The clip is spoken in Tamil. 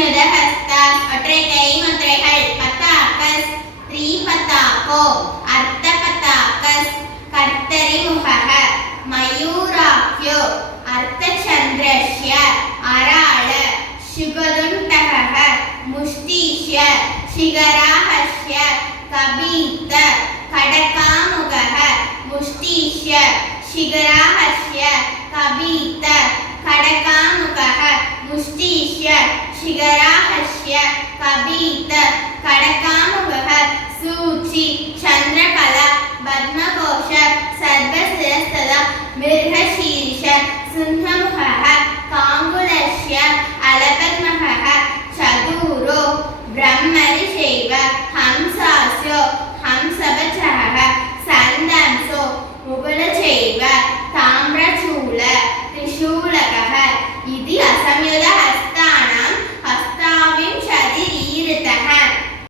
சம்யுதஹஸ்தாஸ் ஒற்றை கை முத்திரைகள். பதாகஸ் ஸ்ரீபதாகோ அர்த்தபதாகஸ் கர்த்தரிமுகः மயூராக்யோ அர்த்தசந்திரஸ்ய அராள சுகதுண்டகः முஷ்டிஷ்ய சிகராஹஸ்ய கபீத கடகாமுகः முஷ்டிஷ்ய சிகராஹஸ்ய கபீத கடகாமுகः முஷ்டிஷ்ய சிகராஹஸ்ய கபீத கடகாமுகः சூச்சி சந்திரகலா பத்மகோஷ சர்வசிரஸ்ததா மிருகசீர்ஷ சிம்ஹமுகः